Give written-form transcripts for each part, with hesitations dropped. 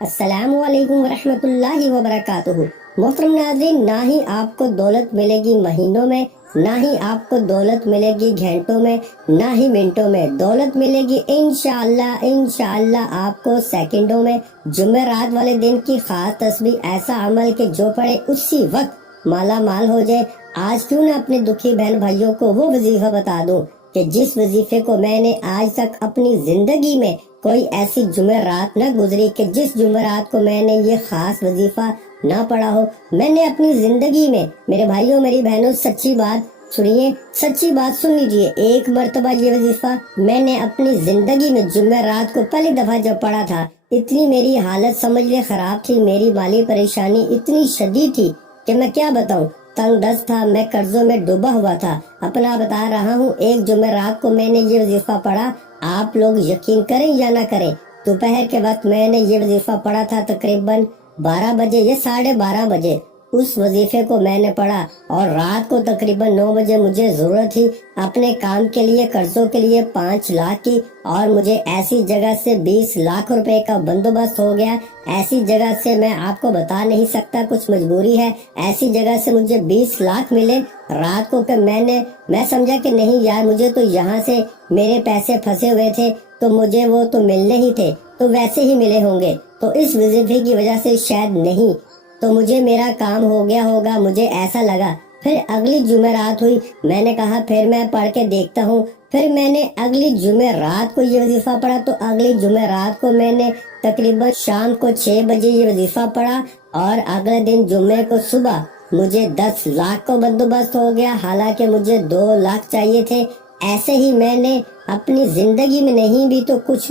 अस्सलाम वालेकुम वरहमतुल्लाहि वबरकातुहू। मोहतरम नाज़रीन, ना ही आपको दौलत मिलेगी महीनों में, ना ही आपको दौलत मिलेगी घंटों में, ना ही मिनटों में। दौलत मिलेगी इंशाअल्लाह इंशाअल्लाह आपको सेकंडों में। जुमेरात वाले दिन की खास तस्बीह, ऐसा अमल के जो पड़े उसी वक्त माला माल हो जाए। आज क्यों ना अपने दुखी बहन भाइयों को वो वजीफा बता दूं कि जिस वजीफे को मैंने आज तक अपनी जिंदगी में कोई ऐसी जुमेरात न गुजरी कि जिस जुमेरात को मैंने ये खास वजीफा ना पढ़ा हो। मैंने अपनी जिंदगी में, मेरे भाइयों मेरी बहनों, सच्ची बात सुनिए, सच्ची बात सुन लीजिए, एक मर्तबा ये वजीफा मैंने अपनी जिंदगी में जुमेरात को पहली दफा जब पढ़ा था, इतनी मेरी हालत समझ ले खराब थी, मेरी माली परेशानी इतनी शदीद थी कि मैं क्या बताऊं। तंग दस्त था, मैं कर्जों में डूबा हुआ था। अपना बता रहा हूँ, एक जुमेरात को मैंने ये वजीफा पढ़ा। आप लोग यकीन करें या ना करें, दोपहर के वक्त मैंने ये वजीफा पढ़ा था, तकरीबन 12 बजे या 12:30 बजे उस वजीफे को मैंने पढ़ा। और रात को तकरीबन 9 बजे मुझे जरूरत थी अपने काम के लिए, कर्जों के लिए 5 लाख की, और मुझे ऐसी जगह से 20 लाख रुपए का बंदोबस्त हो गया। ऐसी जगह से मैं आपको बता नहीं सकता, कुछ मजबूरी है, ऐसी जगह से मुझे 20 लाख मिले रात को कि मैं समझा कि नहीं यार, मुझे तो यहाँ से मेरे पैसे फंसे हुए थे तो मुझे वो तो मिलने ही थे, तो वैसे ही मिले होंगे, तो इस वजीफे की वजह से शायद नहीं, तो मुझे मेरा काम हो गया होगा, मुझे ऐसा लगा। फिर अगली जुमेरात हुई, मैंने कहा फिर मैं पढ़ के देखता हूँ। फिर मैंने अगली जुमेरात को ये वजीफा पढ़ा, तो अगली जुमेरात को मैंने तकरीबन शाम को 6 बजे ये वजीफा पढ़ा, और अगले दिन जुम्मे को सुबह मुझे 10 लाख को बंदोबस्त हो गया, हालांकि मुझे 2 लाख चाहिए थे। ऐसे ही मैंने अपनी जिंदगी में नहीं भी तो कुछ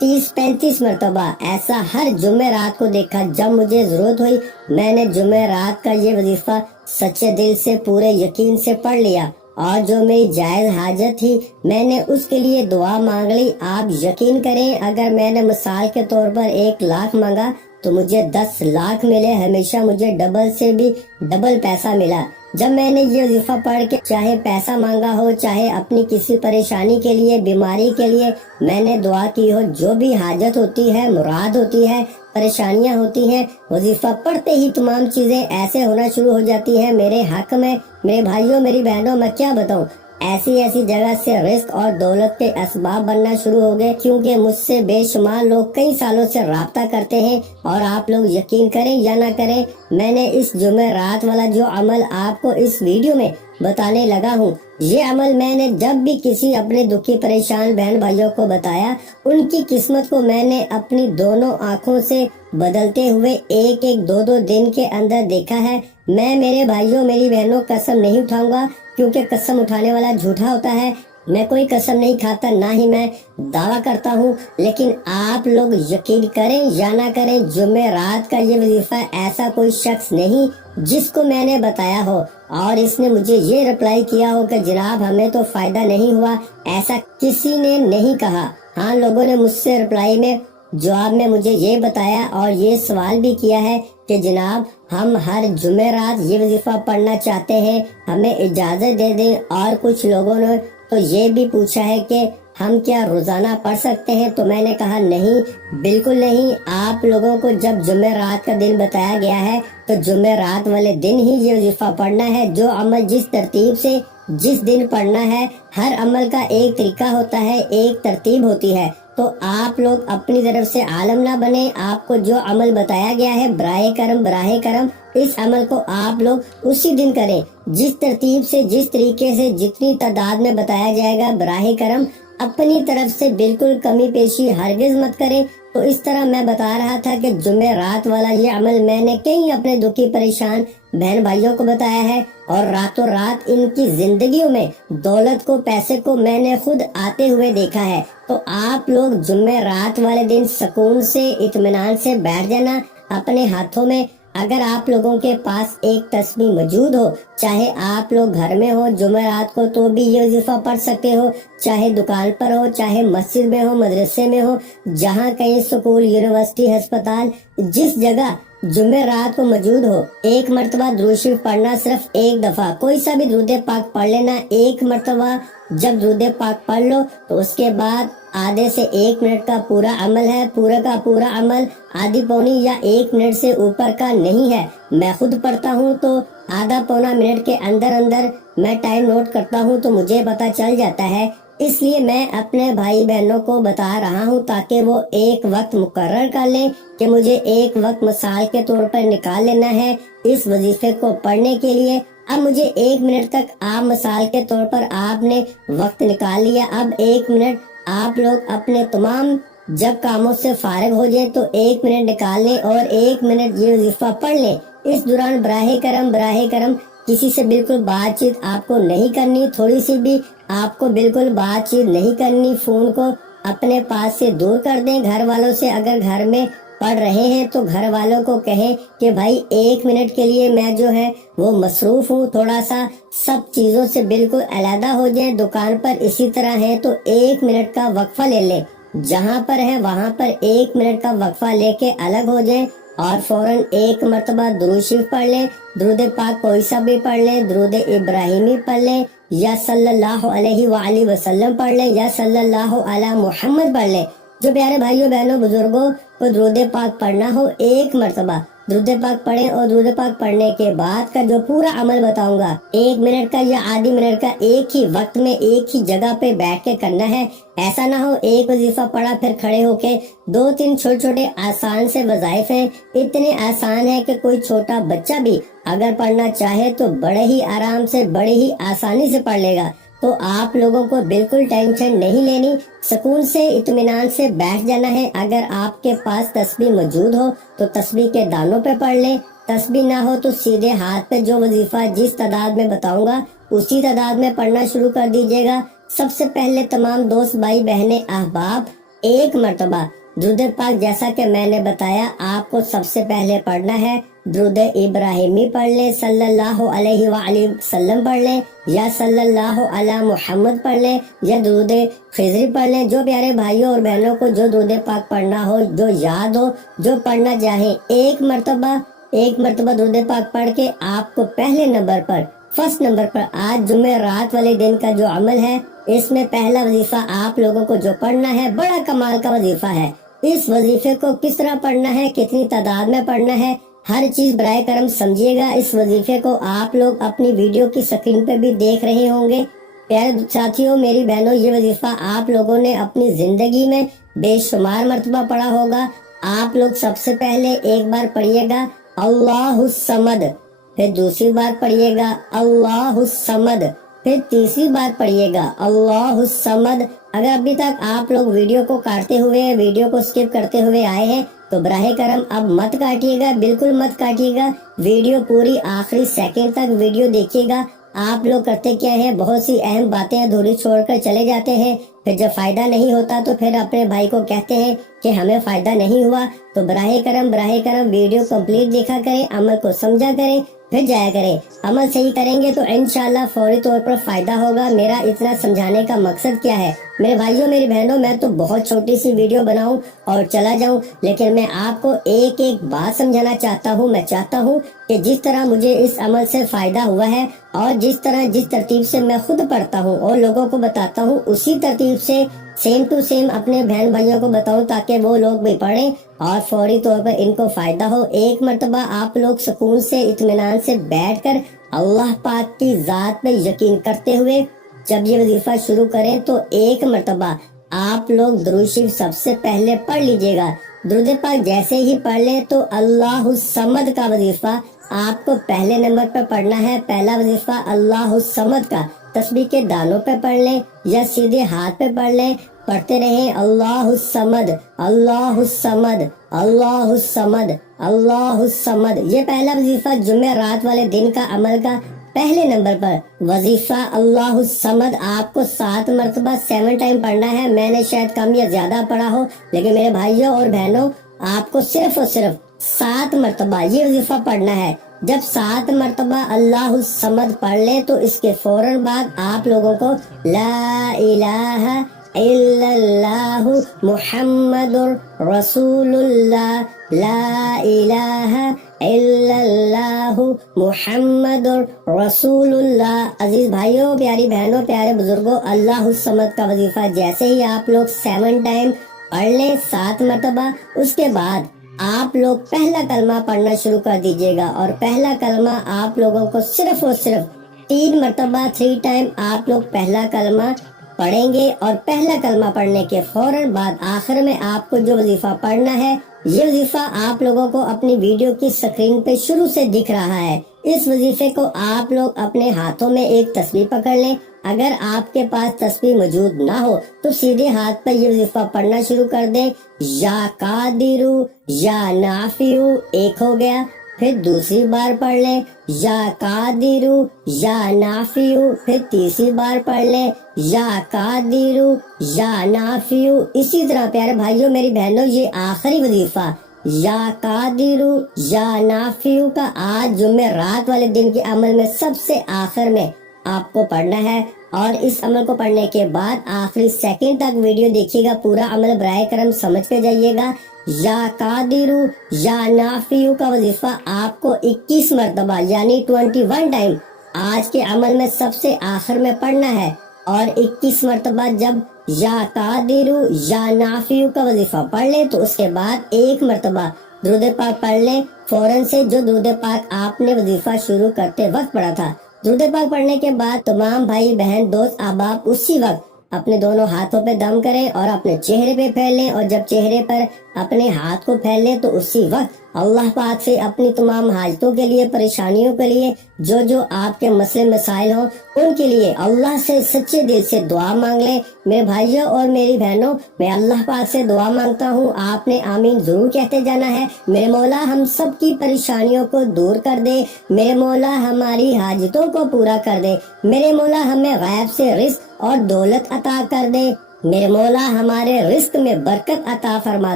30-35 मरतबा ऐसा हर जुमेरात को देखा। जब मुझे जरूरत हुई, मैंने जुमेरात का ये वजीफा सच्चे दिल से, पूरे यकीन से पढ़ लिया, और जो मेरी जायज हाजत थी मैंने उसके लिए दुआ मांग ली। आप यकीन करें, अगर मैंने मिसाल के तौर पर 1 लाख मांगा तो मुझे 10 लाख मिले। हमेशा मुझे डबल से भी डबल पैसा मिला। जब मैंने ये वजीफा पढ़ के चाहे पैसा मांगा हो, चाहे अपनी किसी परेशानी के लिए, बीमारी के लिए मैंने दुआ की हो, जो भी हाजत होती है, मुराद होती है, परेशानियां होती हैं, वजीफा पढ़ते ही तमाम चीजें ऐसे होना शुरू हो जाती हैं मेरे हक में। मेरे भाइयों मेरी बहनों, मैं क्या बताऊं, ऐसी ऐसी जगह से रिस्क और दौलत के असबाब बनना शुरू हो गए, क्योंकि मुझसे बेशुमार लोग कई सालों से राब्ता करते हैं। और आप लोग यकीन करें या ना करें, मैंने इस जुमेरात वाला जो अमल आपको इस वीडियो में बताने लगा हूँ, ये अमल मैंने जब भी किसी अपने दुखी परेशान बहन भाइयों को बताया, उनकी किस्मत को मैंने अपनी दोनों आँखों से बदलते हुए 1-1, 2-2 दिन के अंदर देखा है। मैं मेरे भाइयों मेरी बहनों कसम नहीं उठाऊंगा, क्योंकि कसम उठाने वाला झूठा होता है। मैं कोई कसम नहीं खाता, ना ही मैं दावा करता हूँ, लेकिन आप लोग यकीन करें या ना करें, जुमेरात का ये वजीफा ऐसा कोई शख्स नहीं जिसको मैंने बताया हो और इसने मुझे ये रिप्लाई किया हो कि जनाब हमें तो फायदा नहीं हुआ, ऐसा किसी ने नहीं कहा। हाँ, लोगों ने मुझसे रिप्लाई में, जवाब में मुझे ये बताया और ये सवाल भी किया है कि जनाब हम हर जुमेरात ये वजीफा पढ़ना चाहते हैं, हमें इजाजत दे दें। और कुछ लोगों ने तो ये भी पूछा है कि हम क्या रोजाना पढ़ सकते हैं, तो मैंने कहा नहीं, बिल्कुल नहीं। आप लोगों को जब जुमेरात का दिन बताया गया है तो जुमेरात वाले दिन ही ये वजीफा पढ़ना है। जो अमल जिस तरतीब से जिस दिन पढ़ना है, हर अमल का एक तरीका होता है, एक तरतीब होती है। तो आप लोग अपनी तरफ से आलम ना बने, आपको जो अमल बताया गया है बराहे करम इस अमल को आप लोग उसी दिन करें, जिस तरतीब से, जिस तरीके से, जितनी तादाद में बताया जाएगा, बराहे करम अपनी तरफ से बिल्कुल कमी पेशी हरगिज मत करें। तो इस तरह मैं बता रहा था कि जुमेरात वाला ये अमल मैंने कई अपने दुखी परेशान बहन भाइयों को बताया है, और रातों रात इनकी जिंदगियों में दौलत को, पैसे को मैंने खुद आते हुए देखा है। तो आप लोग जुमेरात वाले दिन सुकून से, इत्मीनान से बैठ जाना अपने हाथों में। अगर आप लोगों के पास एक तस्बीह मौजूद हो, चाहे आप लोग घर में हो जुमेरात को तो भी ये वजीफा पढ़ सकते हो, चाहे दुकान पर हो, चाहे मस्जिद में हो, मदरसे में हो, जहाँ कहीं स्कूल, यूनिवर्सिटी, अस्पताल, जिस जगह जुमेरात को मौजूद हो, एक मरतबा दुरूद शरीफ पढ़ना, सिर्फ एक दफा कोई सा भी दुरूद पाक पढ़ लेना। एक मरतबा जब दुरूद पाक पढ़ लो तो उसके बाद आधे से 1 मिनट का पूरा अमल है, पूरा का पूरा अमल आधी पौनी या 1 मिनट से ऊपर का नहीं है। मैं खुद पढ़ता हूँ तो आधा पौना मिनट के अंदर अंदर मैं टाइम नोट करता हूँ तो मुझे पता चल जाता है। इसलिए मैं अपने भाई बहनों को बता रहा हूँ ताकि वो एक वक्त मुकर्रर कर लें कि मुझे एक वक्त मिसाल के तौर पर निकाल लेना है इस वजीफे को पढ़ने के लिए। अब मुझे 1 मिनट तक आप मिसाल के तौर पर आपने वक्त निकाल लिया। अब 1 मिनट आप लोग अपने तमाम जब कामों से फारिग हो जाए तो 1 मिनट निकाल लें और 1 मिनट ये वजीफा पढ़ लें। इस दौरान बराहे करम किसी से बिल्कुल बातचीत आपको नहीं करनी, थोड़ी सी भी आपको बिल्कुल बातचीत नहीं करनी। फोन को अपने पास से दूर कर दें। घर वालों से अगर घर में पढ़ रहे हैं तो घर वालों को कहें कि भाई 1 मिनट के लिए मैं जो है वो मसरूफ हूँ, थोड़ा सा सब चीजों से बिल्कुल अलहदा हो जाए। दुकान पर इसी तरह है तो 1 मिनट का वक्फा ले लें, जहाँ पर है वहाँ पर 1 मिनट का वक्फा लेके अलग हो जाएं और फौरन एक मरतबा दुरूद शरीफ पढ़ लें। दुरूद पाक कोई सा भी पढ़ लें, दुरूद इब्राहिमी पढ़ लें या सल्लल्लाहु अलैहि वसल्लम पढ़ लें या सल्लल्लाहु अला मुहम्मद पढ़ लें। जो प्यारे भाइयों बहनों बुजुर्गों को दुरूद पाक पढ़ना हो, एक मरतबा दुरूद पाक पढ़ें और दुरूद पाक पढ़ने के बाद का जो पूरा अमल बताऊंगा 1 मिनट का या आधी मिनट का एक ही वक्त में एक ही जगह पे बैठ के करना है। ऐसा ना हो एक वजीफा पढ़ा फिर खड़े होके 2-3 छोटे छोटे आसान से वज़ाइफ हैं, इतने आसान है कि कोई छोटा बच्चा भी अगर पढ़ना चाहे तो बड़े ही आराम से बड़े ही आसानी से पढ़ लेगा। तो आप लोगों को बिल्कुल टेंशन नहीं लेनी, सुकून से इत्मीनान से बैठ जाना है। अगर आपके पास तस्बीह मौजूद हो तो तस्बीह के दानों पे पढ़ लें, तस्बीह ना हो तो सीधे हाथ पे जो वजीफा जिस तादाद में बताऊंगा उसी तादाद में पढ़ना शुरू कर दीजिएगा। सबसे पहले तमाम दोस्त भाई बहनें अहबाब एक मरतबा दुरूद पाक जैसा कि मैंने बताया आपको सबसे पहले पढ़ना है। दुरूद इब्राहिमी पढ़ लें, सल्लल्लाहु अलैहि वसल्लम पढ़ लें या सल्लल्लाहु अला मुहम्मद पढ़ लें या दुरूद खिज़री पढ़ लें। जो प्यारे भाइयों और बहनों को जो दुरूद पाक पढ़ना हो, जो याद हो, जो पढ़ना चाहें, एक मरतबा दुरूद पाक पढ़ के आपको पहले नंबर पर फर्स्ट नंबर पर आज जुमेरात वाले दिन का जो अमल है इसमें पहला वजीफा आप लोगों को जो पढ़ना है बड़ा कमाल का वजीफा है। इस वजीफे को किस तरह पढ़ना है, कितनी तादाद में पढ़ना है, हर चीज बराए करम समझिएगा। इस वजीफे को आप लोग अपनी वीडियो की स्क्रीन पे भी देख रहे होंगे। प्यारे साथियों, मेरी बहनों, ये वजीफा आप लोगों ने अपनी जिंदगी में बेशुमार मरतबा पढ़ा होगा। आप लोग सबसे पहले एक बार पढ़िएगा अल्लाहुस समद, फिर दूसरी बार पढ़िएगा अल्लाहुस समद, फिर तीसरी बार पढ़िएगा अल्लाहुस समद। अगर अभी तक आप लोग वीडियो को काटते हुए, वीडियो को स्किप करते हुए आए हैं तो बराहे करम अब मत काटिएगा, बिल्कुल मत काटिएगा। वीडियो पूरी आखिरी सेकंड तक वीडियो देखिएगा। आप लोग करते क्या है, बहुत सी अहम बातें अधूरी छोड़कर चले जाते हैं, फिर जब फायदा नहीं होता तो फिर अपने भाई को कहते हैं कि हमें फायदा नहीं हुआ। तो बराहे करम वीडियो कंप्लीट देखा करें, अमल को समझा करें, फिर जाया करें। अमल सही करेंगे तो इंशाल्लाह फौरी तौर पर फायदा होगा। मेरा इतना समझाने का मकसद क्या है मेरे भाइयों मेरी बहनों, मैं तो बहुत छोटी सी वीडियो बनाऊं और चला जाऊं, लेकिन मैं आपको एक एक बात समझाना चाहता हूं। मैं चाहता हूं कि जिस तरह मुझे इस अमल से फायदा हुआ है और जिस तरतीब से मैं खुद पढ़ता हूं और लोगों को बताता हूं, उसी तरतीब से सेम टू सेम अपने बहन भाइयों को बताऊं ताकि वो लोग भी पढ़ें और फौरी तौर पर इनको फायदा हो। एक मरतबा आप लोग सुकून से इत्मीनान से बैठकर अल्लाह पाक की जात पे यकीन करते हुए जब ये वजीफा शुरू करें तो एक मरतबा आप लोग दुरूद शरीफ सबसे पहले पढ़ लीजिएगा। दुरूद पाक जैसे ही पढ़ लें तो अल्लाहुस समद का वजीफा आपको पहले नंबर पर पढ़ना है। पहला वजीफा अल्लाहुस समद का तस्बीह के दानों पे पढ़ लें या सीधे हाथ पे पढ़ लें, पढ़ते रहें अल्लाहुस समद अल्लाहुस समद अल्लाहुस समद अल्लाहुस समद। ये पहला वजीफा जुमेरात वाले दिन का अमल का पहले नंबर पर वजीफा अल्लाहुस समद आपको 7 मरतबा 7 टाइम पढ़ना है। मैंने शायद कम या ज्यादा पढ़ा हो, लेकिन मेरे भाइयों और बहनों आपको सिर्फ और सिर्फ 7 मरतबा ये वजीफा पढ़ना है। जब 7 मरतबा अल्लाहुस समद पढ़ लें तो इसके फौरन बाद आप लोगों को ला इलाहा इल्लल्लाहु मुहम्मदुर रसूलुल्लाह, ला इलाहा इल्लल्लाहु मुहम्मदुर रसूलुल्लाह। अजीज भाइयों, प्यारी बहनों, प्यारे बुजुर्गों, अल्लाहु समद का वजीफा जैसे ही आप लोग 7 टाइम पढ़ लें, 7 मरतबा, उसके बाद आप लोग पहला कलमा पढ़ना शुरू कर दीजिएगा। और पहला कलमा आप लोगों को सिर्फ और सिर्फ 3 मरतबा 3 टाइम आप लोग पहला कलमा पढ़ेंगे। और पहला कलमा पढ़ने के फौरन बाद आखिर में आपको जो वजीफा पढ़ना है, ये वजीफा आप लोगों को अपनी वीडियो की स्क्रीन पे शुरू से दिख रहा है। इस वजीफे को आप लोग अपने हाथों में एक तस्बीह पकड़ लें। अगर आपके पास तस्बीह मौजूद ना हो तो सीधे हाथ पर ये वजीफा पढ़ना शुरू कर दें। या कादिरू या नाफियू, एक हो गया। फिर दूसरी बार पढ़ लें या कादिरू या नाफियू, फिर तीसरी बार पढ़ लें या कादिरू या नाफियू। इसी तरह प्यारे भाइयों, मेरी बहनों, ये आखिरी वजीफा या कादिरू या नाफियू का आज जुम्मे रात वाले दिन के अमल में सबसे आखिर में आपको पढ़ना है। और इस अमल को पढ़ने के बाद आखिरी सेकंड तक वीडियो देखिएगा, पूरा अमल बराए करम समझ के जाइएगा। या कादिरू या नाफियू का वजीफा आपको 21 मरतबा यानी 21 टाइम आज के अमल में सबसे आखिर में पढ़ना है। और 21 मरतबा जब या कादिरू या नाफियू का वजीफा पढ़ ले तो उसके बाद 1 मरतबा दुरूद पाक पढ़ ले फौरन से, जो दुरूद पाक आपने वजीफा शुरू करते वक्त पढ़ा था। दुरूद पाक पढ़ने के बाद तमाम भाई बहन दोस्त अहबाब उसी वक्त अपने दोनों हाथों पे दम करें और अपने चेहरे पे फैलें। और जब चेहरे पर अपने हाथ को फैलें तो उसी वक्त अल्लाह पाक से अपनी तमाम हाजतों के लिए, परेशानियों के लिए, जो जो आपके मसले मसाइल हों उनके लिए अल्लाह से सच्चे दिल से दुआ मांग लें। मेरे भाइयों और मेरी बहनों, मैं अल्लाह पाक से दुआ मांगता हूँ, आपने आमीन जरूर कहते जाना है। मेरे मौला हम सब की परेशानियों को दूर कर दे, मेरे मौला हमारी हाजतों को पूरा कर दे, मेरे मौला हमें गैब से रिज़्क और दौलत अता कर दे, मेरे मौला हमारे रिस्क में बरकत अता फरमा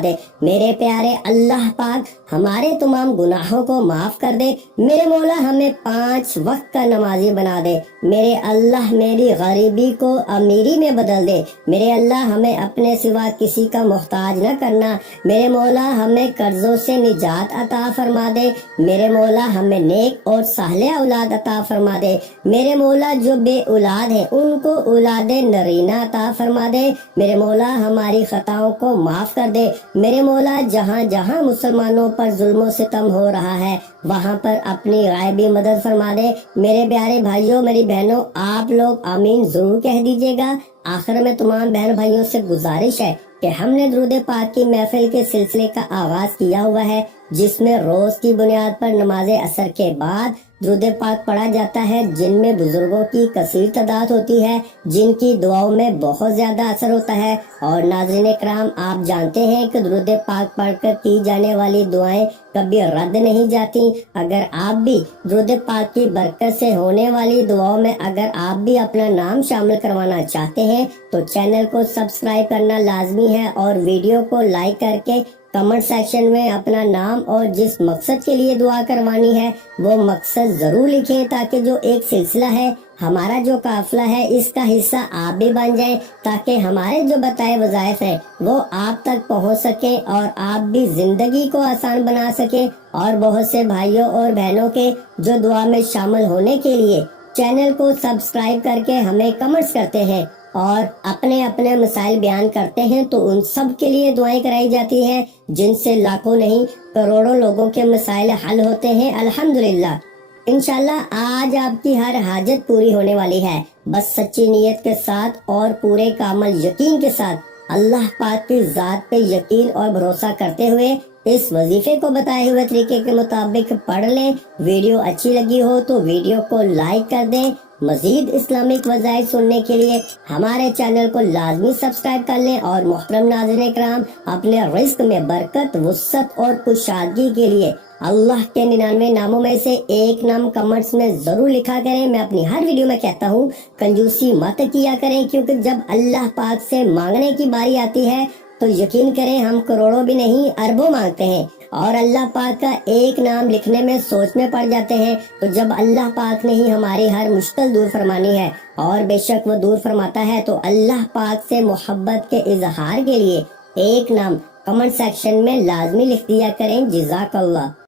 दे, मेरे प्यारे अल्लाह पाक हमारे तमाम गुनाहों को माफ कर दे, मेरे मौला हमें 5 वक्त का नमाजी बना दे, मेरे अल्लाह मेरी गरीबी को अमीरी में बदल दे, मेरे अल्लाह हमें अपने सिवा किसी का मोहताज न करना, मेरे मौला हमें कर्जों से निजात अता फरमा दे, मेरे मौला हमें नेक और सालेह औलाद अता फरमा दे, मेरे मौला जो बे औलाद है उनको औलादे नरीना अता फरमा दे, मेरे मौला हमारी खताओं को माफ कर दे, मेरे मौला जहाँ जहाँ मुसलमानों पर जुल्म सितम हो रहा है वहाँ पर अपनी गायबी मदद फरमा दे। मेरे प्यारे भाइयों, मेरी बहनों, आप लोग आमीन जरूर कह दीजिएगा। आखिर में तमाम बहन भाइयों से गुजारिश है कि हमने दुरूद पाक की महफिल के सिलसिले का आगाज किया हुआ है, जिसमें रोज की बुनियाद पर नमाज असर के बाद दुरूद पाक पढ़ा जाता है, जिनमें बुजुर्गों की कसीर तादाद होती है, जिनकी दुआओं में बहुत ज्यादा असर होता है। और नाज़रीन इकराम, आप जानते हैं कि दुरूद पाक पढ़कर की जाने वाली दुआएं कभी रद्द नहीं जाती। अगर आप भी दुरूद पाक की बरकत से होने वाली दुआओं में अगर आप भी अपना नाम शामिल करवाना चाहते हैं तो चैनल को सब्सक्राइब करना लाजमी है और वीडियो को लाइक करके कमेंट सेक्शन में अपना नाम और जिस मकसद के लिए दुआ करवानी है वो मकसद जरूर लिखें, ताकि जो एक सिलसिला है, हमारा जो काफिला है, इसका हिस्सा आप भी बन जाएं, ताकि हमारे जो बताए वज़ाइफ हैं वो आप तक पहुंच सकें और आप भी जिंदगी को आसान बना सकें। और बहुत से भाइयों और बहनों के जो दुआ में शामिल होने के लिए चैनल को सब्सक्राइब करके हमें कमेंट्स करते हैं और अपने अपने मसाइल बयान करते हैं, तो उन सब के लिए दुआएं कराई जाती हैं, जिनसे लाखों नहीं करोड़ों लोगों के मसाइल हल होते हैं अल्हम्दुलिल्लाह। इंशाल्लाह आज आपकी हर हाजत पूरी होने वाली है, बस सच्ची नीयत के साथ और पूरे कामल यकीन के साथ अल्लाह पाक की जात पे यकीन और भरोसा करते हुए इस वजीफे को बताए हुए तरीके के मुताबिक पढ़ लें। वीडियो अच्छी लगी हो तो वीडियो को लाइक कर दें। मजीद इस्लामिक वज़ाइफ सुनने के लिए हमारे चैनल को लाजमी सब्सक्राइब कर लें। और मोहतरम नाज़रीन इकराम, अपने रिस्क में बरकत, वुसअत और कुशादगी के लिए अल्लाह के 99 नामों में से एक नाम कमेंट्स में जरूर लिखा करें। मैं अपनी हर वीडियो में कहता हूँ कंजूसी मत किया करें, क्योंकि जब अल्लाह पाक से मांगने की बारी आती है तो यकीन करें हम करोड़ों भी नहीं अरबों मांगते हैं, اور اللہ پاک کا ایک نام لکھنے میں سوچ میں پڑ جاتے ہیں، تو جب اللہ پاک نے ہی ہماری ہر مشکل دور فرمانی ہے اور بے شک وہ دور فرماتا ہے، تو اللہ پاک سے محبت کے اظہار کے لیے ایک نام کمنٹ سیکشن میں لازمی لکھ دیا کریں۔ جزاک اللہ۔